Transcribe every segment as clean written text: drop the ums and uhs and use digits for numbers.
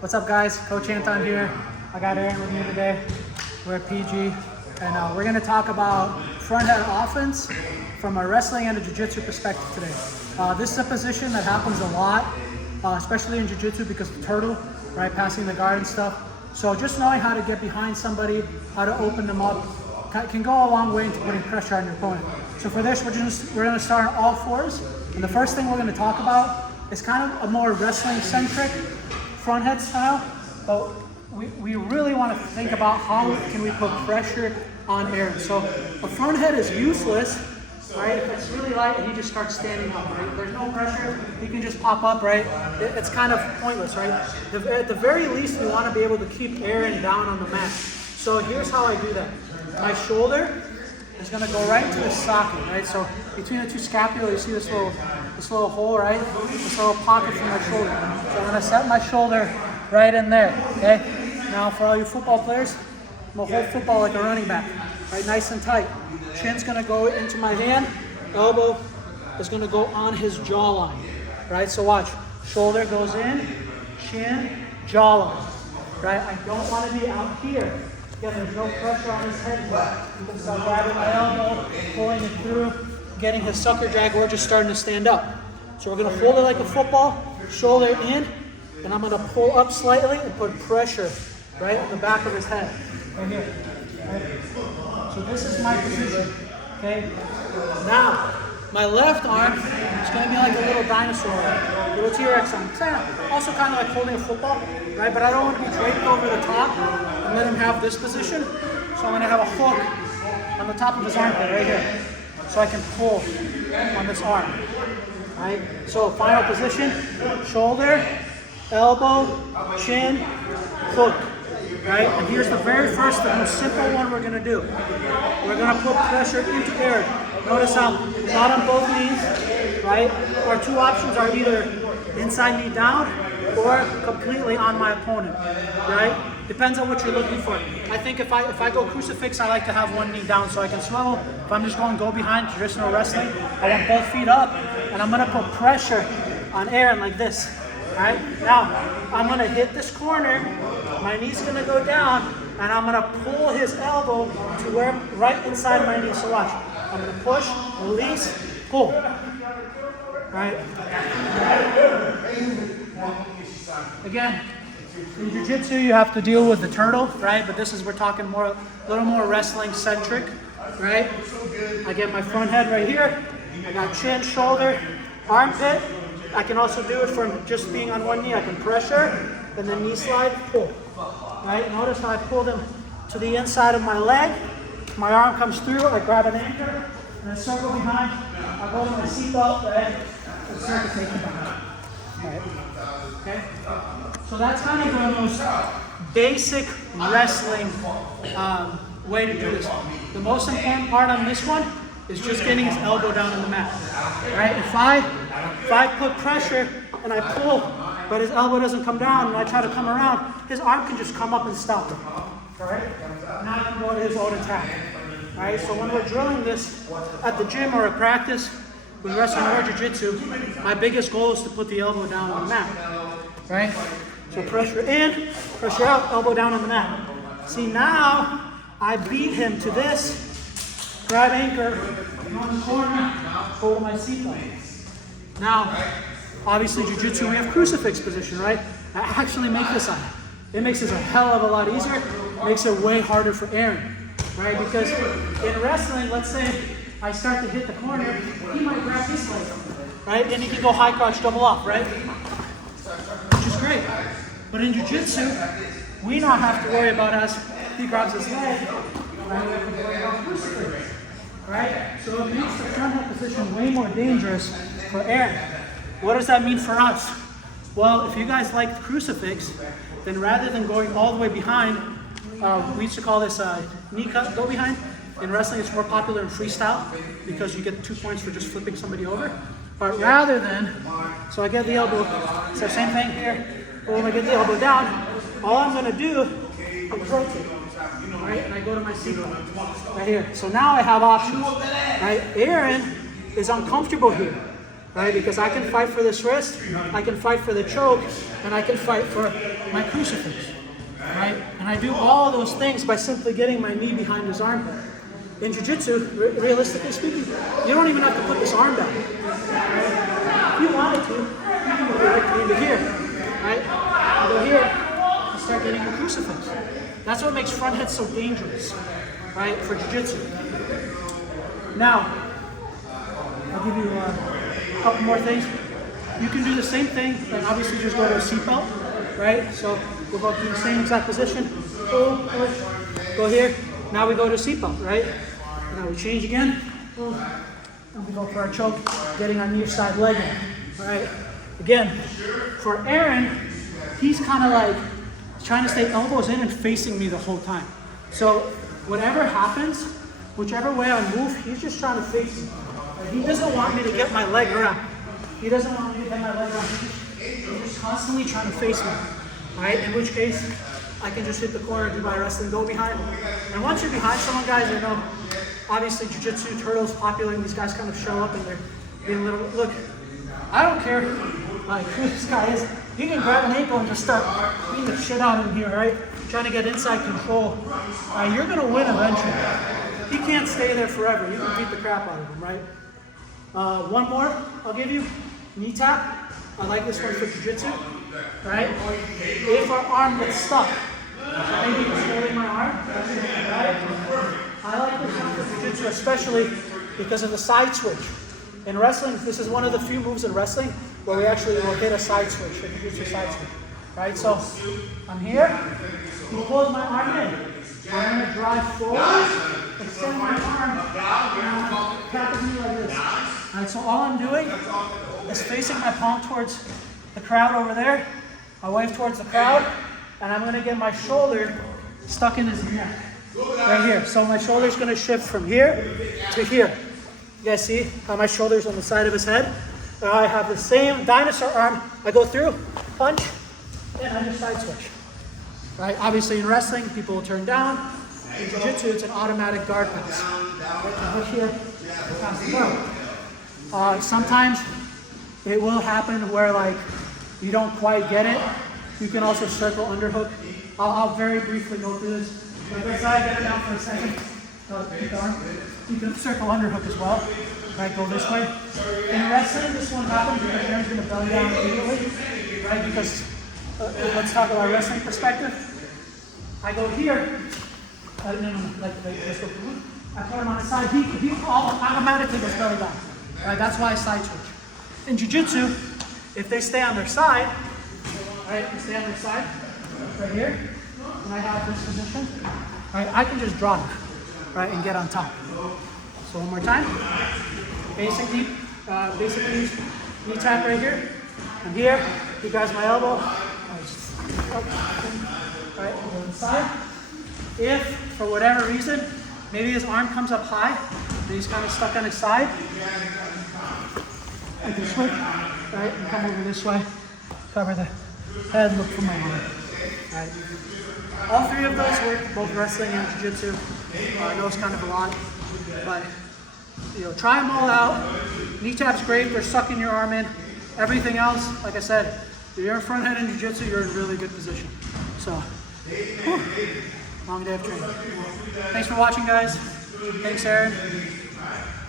What's up, guys? Coach Anton here. I got Aaron with me today. We're at PG, and we're going to talk about front head offense from a wrestling and a jiu-jitsu perspective today. This is a position that happens a lot, especially in jiu-jitsu because of the turtle, right? Passing the guard and stuff. So just knowing how to get behind somebody, how to open them up, can go a long way into putting pressure on your opponent. So for this, we're going to start on all fours. And the first thing we're going to talk about is kind of a more wrestling-centric front head style. But we really want to think about how can we put pressure on Aaron. So a front head is useless, right? If it's really light and he just starts standing up, right? There's no pressure, he can just pop up, right? It's kind of pointless, right? At the very least, we want to be able to keep Aaron down on the mat. So here's how I do that. My shoulder is going to go right into the socket, right? So between the two scapula, you see this little hole, right? This little pocket for my shoulder. So I'm going to set my shoulder right in there, okay? Now for all you football players, I'm going to hold football like a running back, right? Nice and tight. Chin's going to go into my hand. Elbow is going to go on his jawline, right? So watch. Shoulder goes in, chin, jawline, right? I don't want to be out here. Again, there's no pressure on his head yet. You can start grabbing my elbow, pulling it through, getting his sucker drag, or just starting to stand up. So we're going to hold it like a football, shoulder in, and I'm going to pull up slightly and put pressure right on the back of his head, right here. Right? So this is my position, okay? Now, my left arm is going to be like a little dinosaur, a little T-Rex arm. Also kind of like holding a football, right? But I don't want to be draped over the top and let him have this position. So I'm going to have a hook on the top of his armpit right here. So I can pull on this arm, right? So final position, shoulder, elbow, chin, hook, right? And here's the very first, the most simple one we're going to do. We're going to put pressure into Aaron. Notice how not on both knees, right? Our two options are either inside knee down or completely on my opponent, right? Depends on what you're looking for. I think if I go crucifix, I like to have one knee down so I can swivel. If I'm just going go behind traditional wrestling, I want both feet up, and I'm gonna put pressure on Aaron like this, right? Now, I'm gonna hit this corner, my knee's gonna go down, and I'm gonna pull his elbow to where right inside my knee. So watch. I'm going to push, release, pull. Right? Again, in jiu-jitsu you have to deal with the turtle, right? But this is, we're talking a little more wrestling centric, right? I get my front head right here. I got chin, shoulder, armpit. I can also do it from just being on one knee. I can pressure, and then knee slide, pull. Right? Notice how I pulled him to the inside of my leg. My arm comes through, I grab an anchor, and I circle behind. I go to my seatbelt, right, and start to take him behind. All right. Okay? So that's kind of the most basic wrestling way to do this. The most important part on this one is just getting his elbow down on the mat. Right? If I put pressure and I pull, but his elbow doesn't come down, and I try to come around, his arm can just come up and stop him. Alright? Now I can go to his own attack. Alright, so when we're drilling this at the gym or at practice with wrestling or jiu-jitsu, my biggest goal is to put the elbow down on the mat. Right? So pressure in, pressure out, elbow down on the mat. See, now I beat him to this, grab anchor, go in the corner, go to my seatbelt. Now, obviously jiu-jitsu, we have crucifix position, right? I actually make this on. It makes this a hell of a lot easier. Makes it way harder for Aaron, right? Because in wrestling, let's say I start to hit the corner, he might grab this leg, right? And he can go high crotch double up, right? Which is great. But in jiu-jitsu, we not have to worry about as he grabs his leg, right? We have to worry about crucifix, right? So it makes the front head position way more dangerous for Aaron. What does that mean for us? Well, if you guys like the crucifix, then rather than going all the way behind, we used to call this knee cut go behind. In wrestling, it's more popular in freestyle because you get 2 points for just flipping somebody over. But rather than, so I get the elbow, so same thing here, when I get the elbow down, all I'm gonna do is rotate, right? And I go to my seatbelt right here. So now I have options, right? Aaron is uncomfortable here. right? Because I can fight for this wrist, I can fight for the choke, and I can fight for my crucifix, right? And I do all those things by simply getting my knee behind his armpit. In Jiu-Jitsu, realistically speaking, you don't even have to put this arm down. Right? If you wanted to, you can go right into here, right? You go here, you start getting your crucifix. That's what makes front head so dangerous, right, for Jiu-Jitsu. Now, I'll give you a couple more things. You can do the same thing, and obviously just go to a seatbelt, right? So we'll go through the same exact position. Pull, push, go here. Now we go to seatbelt, right? Now we change again. And we go for our choke, getting our near side leg in, right? Again, for Aaron, he's kind of like trying to stay elbows in and facing me the whole time. So whatever happens, whichever way I move, he's just trying to face me. He doesn't want me to get my leg around. He doesn't want me to get my leg around. He's just constantly trying to face me, right? In which case, I can just hit the corner, do my wrestling, go behind. And once you're behind someone, guys, you know, obviously Jiu-Jitsu, Turtle's popular, and these guys kind of show up and they're being a little, look, I don't care like who this guy is. You can grab an ankle and just start beating the shit out of him here, right? Trying to get inside control. You're gonna win eventually. He can't stay there forever. You can beat the crap out of him, right? One more I'll give you, knee tap. I like this one for Jiu-Jitsu, right? If our arm gets stuck, maybe just holding my arm, right? I like this one for Jiu-Jitsu especially because of the side switch. In wrestling, this is one of the few moves in wrestling where we actually will hit a side switch, a Jiu-Jitsu side switch, right? So I'm here, he pulls my arm in. I'm gonna drive forward, extend my arm, and tap his knee like this. All right, so all I'm doing is facing my palm towards the crowd over there. I wave towards the crowd, and I'm gonna get my shoulder stuck in his neck, right here. So my shoulder's gonna shift from here to here. You guys see how my shoulder's on the side of his head? Now I have the same dinosaur arm. I go through, punch, and I just side switch. Right? Obviously in wrestling, people will turn down. In Jiu-Jitsu, it's an automatic guard pass. Right? Here, pass the guard. Sometimes it will happen where like you don't quite get it. You can also circle underhook. I'll very briefly go through this. Like I said, get it down for a second. Keep going. You can circle underhook as well. Right, go this way. In wrestling, this won't happen because Aaron's going to belly down immediately. Right, because let's talk about wrestling perspective. I go here. Like this. I put him on his side. He automatically goes belly down. Right, that's why I side switch. In Jiu-Jitsu, if they stay on their side, right, they stay on their side, right here, and I have this position, right, I can just drive, right, and get on top. So one more time. Basic knee tap right here. I'm here. He grabs my elbow. Right, go inside. If, for whatever reason, maybe his arm comes up high, and he's kind of stuck on his side, I can switch, right, and come over this way, cover the head, look for my arm. Right. All three of those work, both wrestling and Jiu-Jitsu. I know it's kind of a lot, but you know, try them all out. Knee tap's great, they're sucking your arm in. Everything else, like I said, if you're in front head in Jiu-Jitsu, you're in really good position. So, whew, long day of training. Thanks for watching, guys. Thanks, Aaron.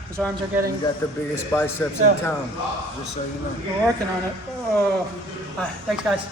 His arms are getting... You got the biggest biceps in town, just so you know. We're working on it. Oh. Thanks, guys.